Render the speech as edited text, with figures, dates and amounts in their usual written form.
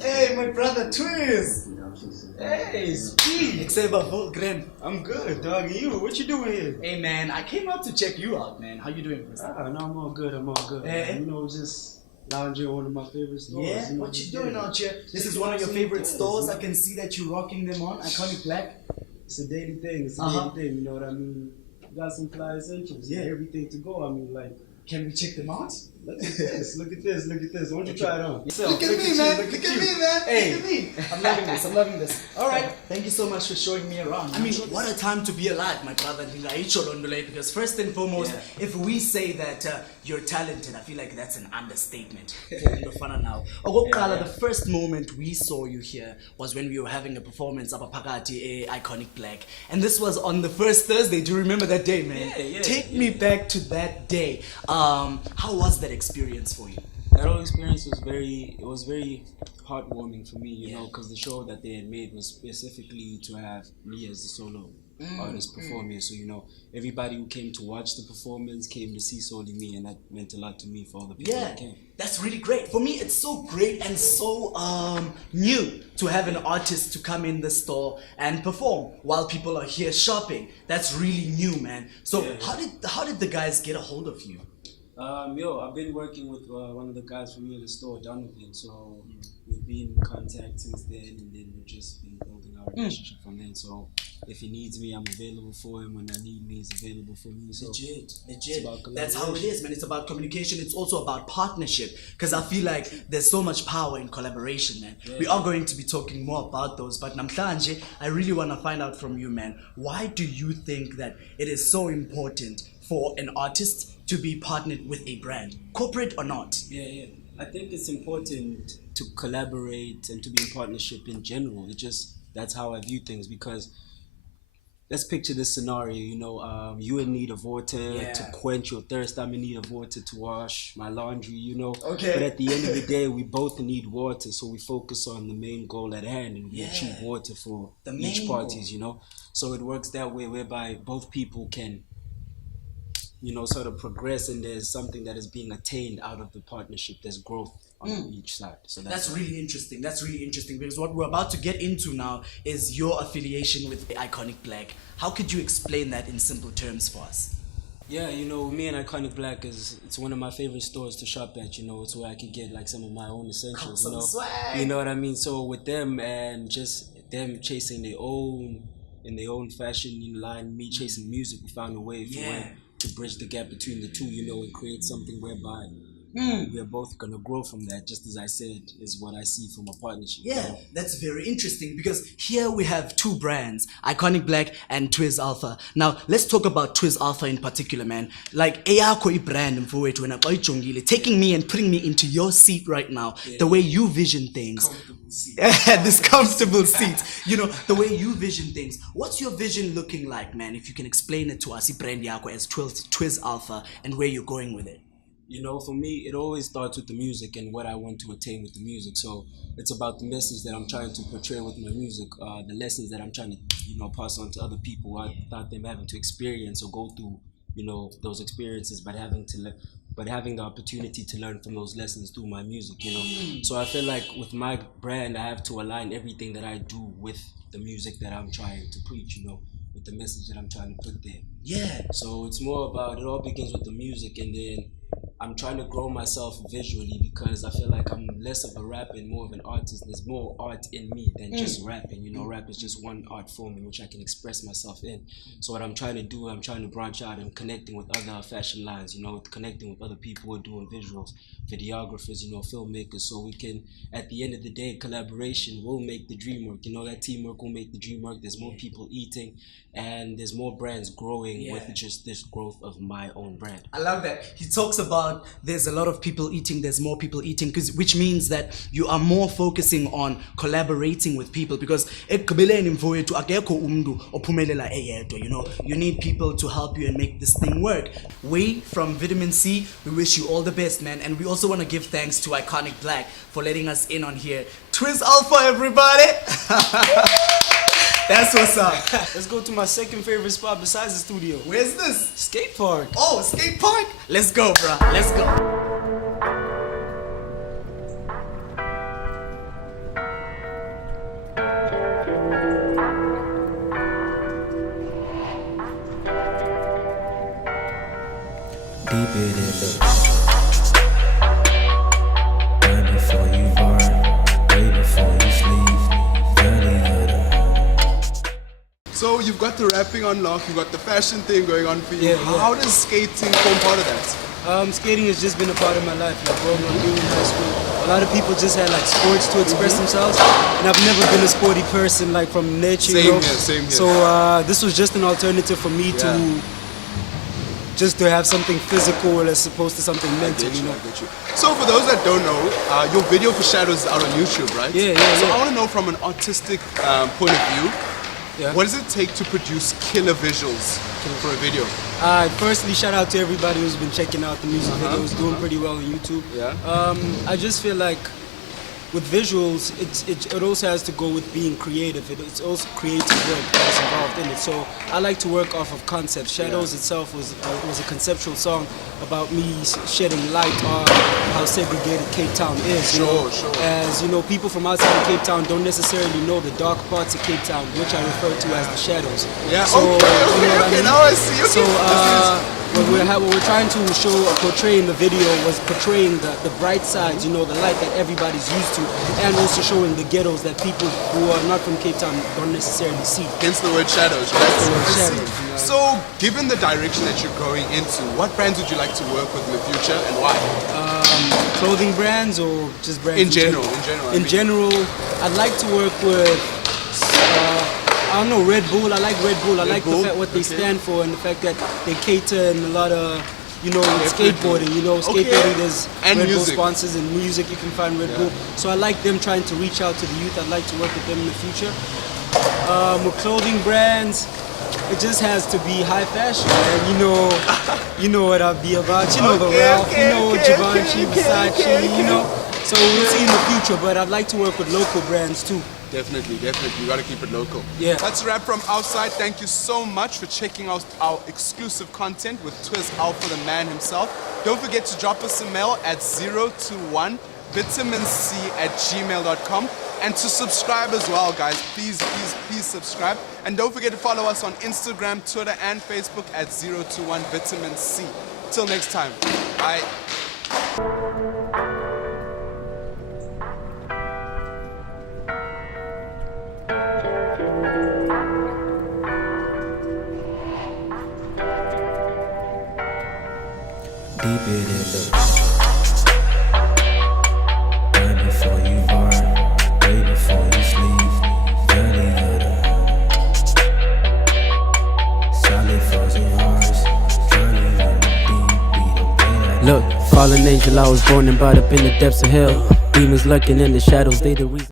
Hey, my brother Twizz. Hey, speed. I'm good, dog. You? What you doing here? Hey, man, I came out to check you out, man. How you doing? No, I'm all good. Hey. You know, just lounging at one of my favorite stores. Yeah? You know, What you doing out here? This is one of your favorite stores. I can see that you're rocking them on. Iconic Black. It's a daily thing. You know what I mean? You got some fly essentials. Yeah, everything to go. I mean, like, Can we check them out? look at this. Why don't you try it on? Look at me, man. Look at me, man. Hey. Look at me. I'm loving this. All right. Thank you so much for showing me around. I mean, what a time to be alive, my brother. Because first and foremost, if we say that you're talented, I feel like that's an understatement. The first moment we saw you here was when we were having a performance of Pakati Iconic Black. And this was on the first Thursday. Do you remember that day, man? Take me back to that day. How was that experience for you? That whole experience was very heartwarming for me, you know, because the show that they had made was specifically to have me as the solo artist performing. So, you know, everybody who came to watch the performance came to see solely me, and that meant a lot to me for all the people that came. That's really great. For me, it's so great and so new to have an artist to come in the store and perform while people are here shopping. That's really new, man. So how did the guys get a hold of you? I've been working with one of the guys from here at the store, Donovan. So we've been in contact since then, and then we've just been building our relationship from then. So if he needs me, I'm available for him. When I need me, he's available for me. So Legit. That's how it is, man. It's about communication. It's also about partnership. Because I feel like there's so much power in collaboration, man. We are going to be talking more about those. But Namhlanje, I really want to find out from you, man. Why do you think that it is so important for an artist to be partnered with a brand, corporate or not? I think it's important to collaborate and to be in partnership in general. That's how I view things, because let's picture this scenario, you know, you in need of water to quench your thirst. I'm in need of water to wash my laundry, you know. But at the end of the day, we both need water, so we focus on the main goal at hand, and we achieve water for each parties, you know. So it works that way, whereby both people can, you know, sort of progress, and there's something that is being attained out of the partnership. There's growth on each side. So that's really interesting. That's really interesting, because what we're about to get into now is your affiliation with Iconic Black. How could you explain that in simple terms for us? Yeah, you know, me and Iconic Black it's one of my favorite stores to shop at. You know, it's where I can get like some of my own essentials. You know, swag. You know what I mean. So with them and just them chasing their own fashion line, me chasing music, we found a way to bridge the gap between the two, you know, and create something whereby we are both gonna grow from that. Just as I said, is what I see from a partnership. That's very interesting, because here we have two brands, Iconic Black and Twizz Alfa. Now let's talk about Twizz Alfa in particular, man. Like eyakho brand mfowethu wena xa uyijongile, taking me and putting me into your seat right now, the way you vision things. This comfortable seat, you know, the way you vision things. What's your vision looking like, man? If you can explain it to us, brand yako as Twizz Alfa, and where you're going with it. You know, for me, it always starts with the music and what I want to attain with the music. So it's about the message that I'm trying to portray with my music, the lessons that I'm trying to, you know, pass on to other people without them having to experience or go through, you know, those experiences, but having the opportunity to learn from those lessons through my music, you know. So I feel like with my brand, I have to align everything that I do with the music that I'm trying to preach, you know, with the message that I'm trying to put there. So it's more about, it all begins with the music, and then I'm trying to grow myself visually, because I feel like I'm less of a rapper and more of an artist. There's more art in me than just rapping. You know, rap is just one art form in which I can express myself in. So what I'm trying to do, I'm trying to branch out and connecting with other fashion lines, you know, connecting with other people who are doing visuals, videographers, you know, filmmakers, so we can, at the end of the day, collaboration will make the dream work. You know, that teamwork will make the dream work. There's more people eating, and there's more brands growing with just this growth of my own brand. I love that. He talks about there's a lot of people eating, there's more people eating, which means that you are more focusing on collaborating with people, because you know, you need people to help you and make this thing work. We from Vitamin C, we wish you all the best, man, and we also want to give thanks to Iconic Black for letting us in on here. Twizz Alfa, everybody. That's what's up. Let's go to my second favorite spot besides the studio. Where's this? Skate park. Oh, skate park? Let's go, bro. Let's go. it in the burn before you burn, wait before you sleep, earlier the So you've got the rapping on lock, you've got the fashion thing going on for you. Yeah, yeah. How does skating form part of that? Skating has just been a part of my life. Like growing up, being in high school, a lot of people just had like sports to express themselves, and I've never been a sporty person like from nature. Same you know? here, same here. So this was just an alternative for me to just to have something physical as opposed to something mental. You know. I get you. So for those that don't know, your video for Shadows is out on YouTube, right? Yeah. So I want to know from an artistic point of view, Yeah. what does it take to produce killer visuals for a video? Firstly, shout out to everybody who's been checking out the music videos, doing pretty well on YouTube. Yeah. I just feel like with visuals, it also has to go with being creative. It's also creative work that's involved in it. So I like to work off of concepts. Shadows itself was a conceptual song about me shedding light on how segregated Cape Town is. Sure. As you know, people from outside of Cape Town don't necessarily know the dark parts of Cape Town, which I refer to as the shadows. Yeah. So, Okay. you know what I mean? Now I see. Okay. So what we're trying to show or portray in the video was portraying the bright sides, you know, the light that everybody's used to, and also showing the ghettos that people who are not from Cape Town don't necessarily see. Hence the word shadows, right? the word I see. shadows, you know. So, given the direction that you're going into, what brands would you like to work with in the future, and why? Clothing brands or just brands In general. In general, I'd like to work with I don't know, Red Bull. I like Red Bull. I like Bull? the fact what they stand for and the fact that they cater in a lot of, you know, Definitely. skateboarding. You know, Okay. skateboarding, there's And Red music. Bull sponsors, and music you can find Red Bull. So I like them trying to reach out to the youth. I'd like to work with them in the future. With clothing brands, it just has to be high fashion, man. You know what I'll be about. You know the Ralph, you know Givenchy, Versace, you know. So we'll see in the future, but I'd like to work with local brands too. Definitely. You gotta keep it local. Yeah. That's a wrap from our side. Thank you so much for checking out our exclusive content with Twizz Alfa, the man himself. Don't forget to drop us a mail at 021vitaminc@gmail.com, and to subscribe as well, guys. Please subscribe. And don't forget to follow us on Instagram, Twitter, and Facebook at 021vitaminc. Till next time. Bye. deep it in the burn before you burn, wait before you sleep, earlier the solid frozen hearts, drowning in the deep, we don't play that. Look, fallen angel, I was born and brought up in the depths of hell. Demons lurking in the shadows, they the reason.